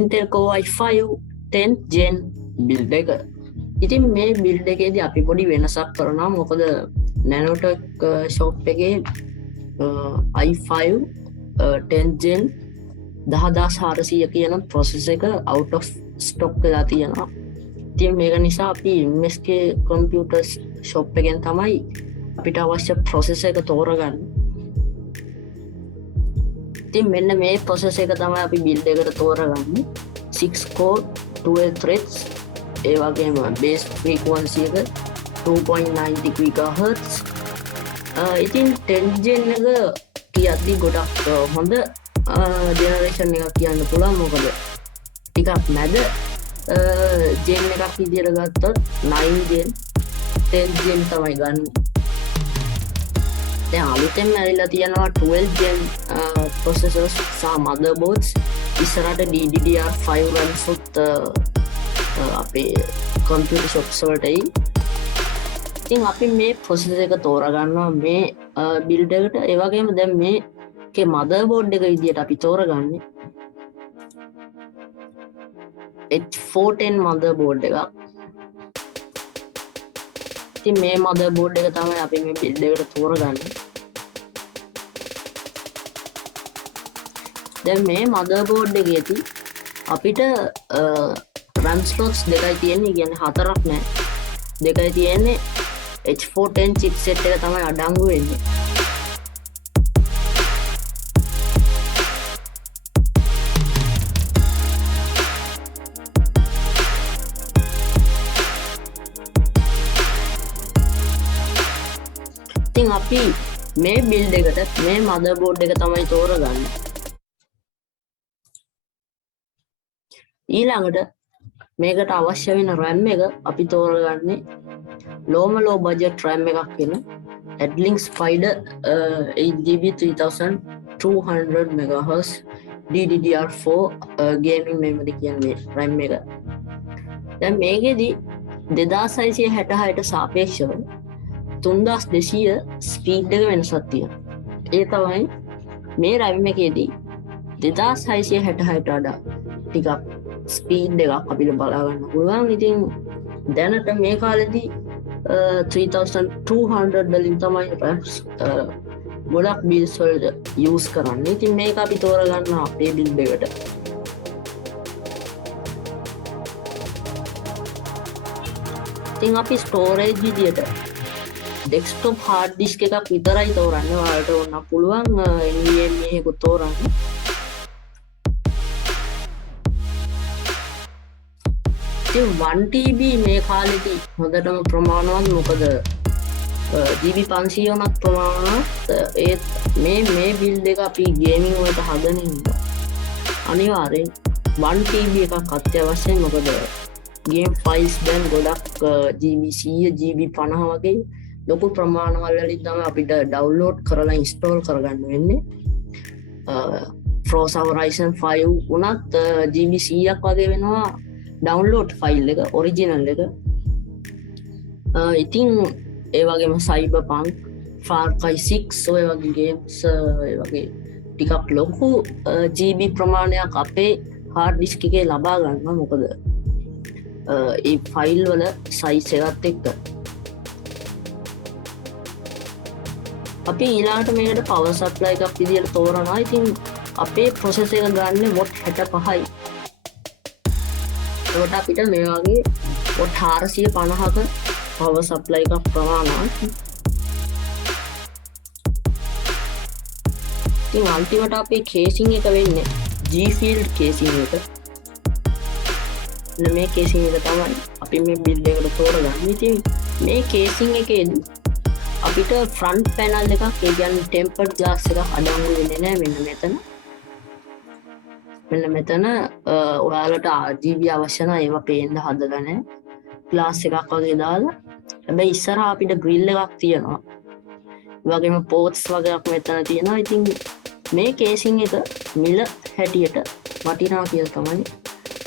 Intel Core i5 10th gen build එක. ඉතින් මේ build එකේදී අපි පොඩි වෙනසක් කරනවා. මොකද Nanotech shop එකේ i5 10th gen 10400 කියන processor එක out of stock වෙලා තියෙනවා. ඉතින් මේක නිසා අපි MSK computer shop එකෙන් තමයි අපිට අවශ්‍ය processor එක තෝරගන්න. ඉතින් මෙන්න මේ processor එක තමයි අපි build එකට තෝරගන්නේ. 6 core 12 threads ඒ වගේම base frequency එක 2.90 GHz. ඉතින් 10th gen එක කියද්දි ගොඩක් හොඳ generation එකක් කියන්න පුළුවන්. මොකද ටිකක් මැද gen එකක් විදියට ගත්තොත් 9 gen 10th gen තමයි ගන්න. දැන් අලුතෙන් ඇවිල්ලා තියෙනවා 12 gen processors සහ motherboards. ඉස්සරහට DDR5 runs උත් අපේ computer shops වලට එයි. ඉතින් අපි මේ processor එක තෝරගන්නවා මේ build එකට. ඒ වගේම දැන් මේකේ motherboard එක විදියට අපි තෝරගන්නේ H410 motherboard එකක්. ඉතින් මේ motherboard එක තමයි අපි මේ build එකට තෝරගන්නේ. දැන් මේ motherboard එකේදී අපිට RAM slots දෙකයි තියෙන්නේ. කියන්නේ හතරක් නෑ. දෙකයි තියෙන්නේ. H410 chipset එක තමයි අඩංගු වෙන්නේ. ඉතින් අපි මේ build එකට මේ motherboard එක තමයි තෝරගන්නේ. ඊළඟට මේකට අවශ්‍ය වෙන RAM එක අපි තෝරගන්නේ low budget RAM එකක් වෙන adlink spider 8GB 3200 MHz DDR4 gaming memory කියන්නේ RAM එක. දැන් මේකෙදි 2666ට සාපේක්ෂව 3200 ස්පීඩ් එක වෙනසක් තියෙනවා. ඒ තමයි මේ RAM එකේදී 2666ට වඩා ටිකක් ස්පීඩ් එකක් අපිට බලා ගන්න පුළුවන්. ඉතින් දැනට මේ කාලෙදී 3200 වලින් තමයි ගොඩක් builds වලට use කරන්නේ. ඉතින් මේක අපි තෝරගන්නවා අපේ build එකට. ඉතින් අපි storage විදියට desktop hard disk එකක් විතරයි තෝරන්නේ. ඔයාලට ඕන පුළුවන් NVMe එකකුත් තෝරන්න. ඉතින් 1TB මේ කාලෙදී හොඳටම ප්‍රමාණවත්. මොකද GB 500 වුණත් ප්‍රමාණවත්. ඒත් මේ build එක අපි gaming වලට හදන නිසා අනිවාර්යෙන් 1TB එකක් අත්‍යවශ්‍යයි. මොකද game files දැන් ගොඩක් GB 100 GB 50 වගේ ලොකු ප්‍රමාණවල වලින් තමයි අපිට download කරලා install කරගන්න වෙන්නේ. Frozen Horizon 5 උනත් GB 100ක් වගේ වෙනවා download file එක original එක. ඉතින් ඒ වගේම Cyberpunk, Far Cry 6 ඔය වගේ games ඒ වගේ ටිකක් ලොකු GB ප්‍රමාණයක් අපේ hard disk එකේ ලබා ගන්නවා. මොකද ඒ file වල size එකත් එක්ක. අපි ඊළඟට මේකට power supply එකක් විදියට තෝරනවා. ඉතින් අපේ processor එක ගන්න watt 65යි. ඒකට අපිට මේ වගේ watt 450ක power supply එකක් ප්‍රමාණවත්. ඉතින් අන්තිමට අපේ casing එක වෙන්නේ Gfield casing එක. මේ casing එක තමයි අපි මේ build එකට තෝරගන්නේ. ඉතින් මේ casing එකේදී අපිට front panel එකක් ඒ කියන්නේ tempered glass එකක් අඩංගු වෙන්නේ නැහැ. මෙන්න මෙතන ඔයාලට RGB අවශ්‍ය නැහැ. ඒවා පේන්න හදලා නැහැ. glass එකක් වගේ දාලා. හැබැයි ඉස්සරහා අපිට grill එකක් තියෙනවා. ඒ වගේම ports වගේක් මෙතන තියෙනවා. ඉතින් මේ casing එක මිල හැටියට වටිනවා කියලා තමයි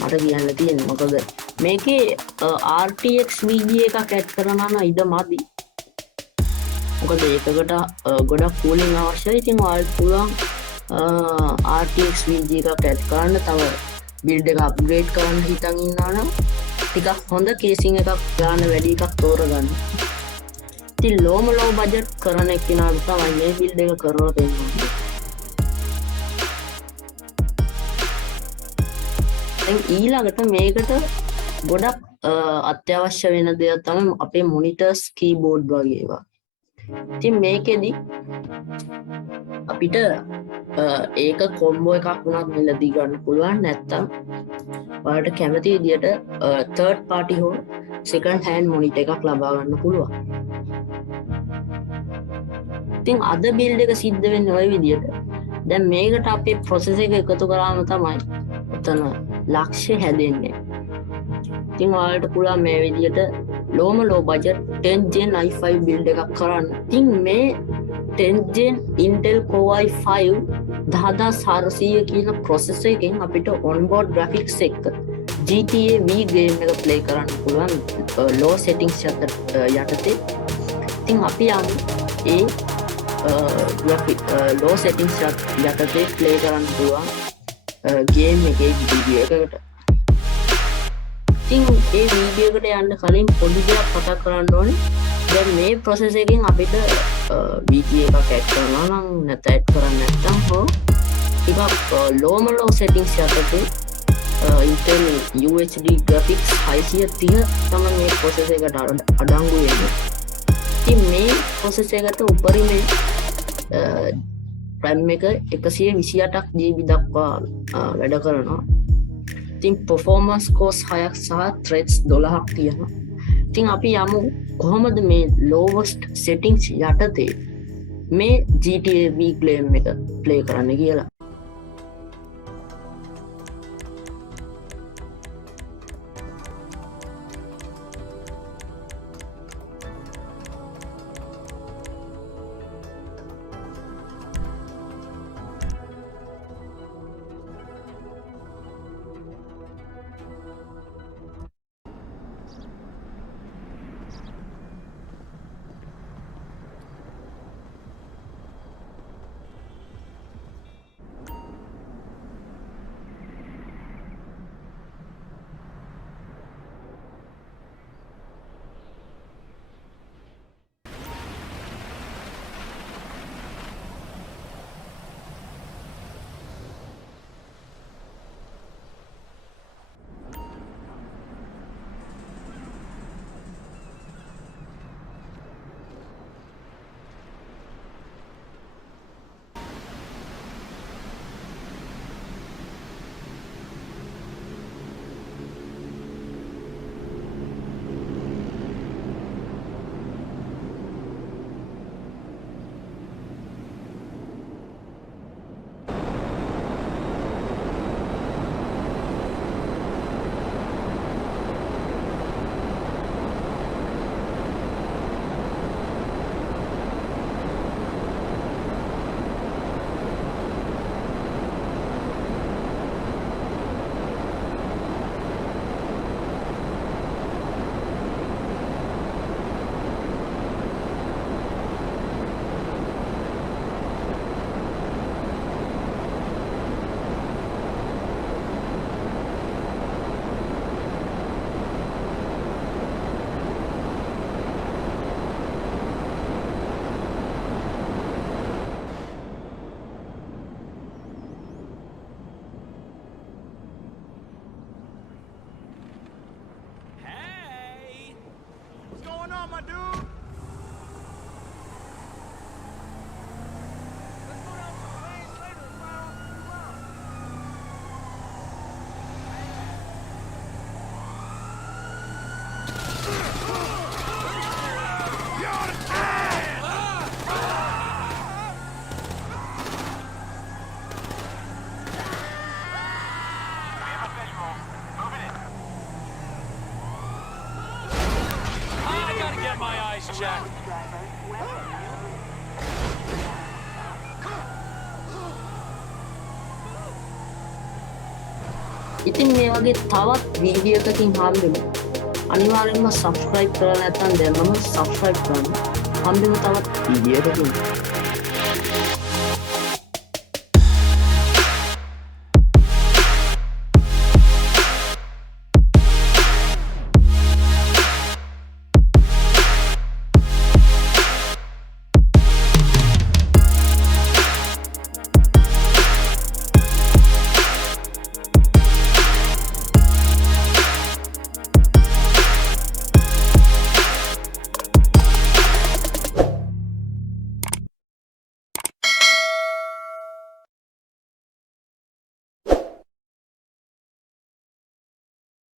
මට කියන්න තියෙන්නේ. මොකද මේකේ RTX VGA එකක් ඇඩ් කරනවා නම් ඉඩ මදි. මොකද ඒකකට ගොඩක් cooling අවශ්‍යයි. ඉතින් ඔයාලට පුළුවන් RTX VGA එකක් ඇඩ් කරන්න. තව බිල්ඩ් එක අප්ග්‍රේඩ් කරන්න හිතන් ඉන්නවා නම් ටිකක් හොඳ කේසින් එකක් ගාන වැඩි එකක් තෝරගන්න. ඉතින් ලෝම ලෝ බජට් කරන එක්කෙනාට තමයි මේ බිල්ඩ් එක කරලා දෙන්නේ. දැන් ඊළඟට මේකට ගොඩක් අත්‍යවශ්‍ය වෙන දෙයක් තමයි අපේ මොනිටර්ස් කීබෝඩ් වගේ ඒවා. ඉතින් මේකෙදි අපිට ඒක කොම්බෝ එකක් වුණත් මිලදී ගන්න පුළුවන්. නැත්තම් ඔයාලට කැමති විදියට third party හෝ second hand monitor එකක් ලබා ගන්න පුළුවන්. ඉතින් අද බිල්ඩ් එක සිද්ධ වෙන්නේ ওই විදියට. දැන් මේකට අපේ process එක එකතු කරාම තමයි උතන ලක්ෂ්‍ය හැදෙන්නේ. ඉතින් ඔයාලට පුළුවන් මේ විදියට low budget 10 Gen i5 build එකක් කරන්න. ඉතින් මේ 10 Gen Intel Core i5 10400 කියන processor එකෙන් අපිට onboard graphics එක GTA V game එක play කරන්න පුළුවන් low settings යටතේ. ඉතින් අපි යමු ඒ low settings යටතේ play කරන්න පුළුවන් game එකේ video එකකට. ඉතින් ඒ වීඩියෝ එකට යන්න කලින් පොඩි දෙයක් මතක් කරන්න ඕනේ. දැන් මේ process එකෙන් අපිට VGA එකක් add කරනවා නම් නැත්නම් add කරන්න නැත්නම් හෝ ටිකක් low settings යටතේ Intel UHD graphics 630 තමයි මේ process එකට අඩංගු වෙන්නේ. ඉතින් මේ process එකට උපරිමේ RAM එක 128ක් GB දක්වා වැඩ කරනවා. ඉතින් performance core 6ක් සහ threads 12ක් තියෙනවා. ඉතින් අපි යමු කොහොමද මේ lowest settings යටතේ මේ GTA V game එක play කරන්න කියලා. ඉතින් මේ වගේ තවත් වීඩියෝ එකකින් හම්බෙමු. අනිවාර්යෙන්ම subscribe කරලා නැත්නම් දැන්ම subscribe කරන්න. හම්බෙමු තවත් වීඩියෝ එකකින්.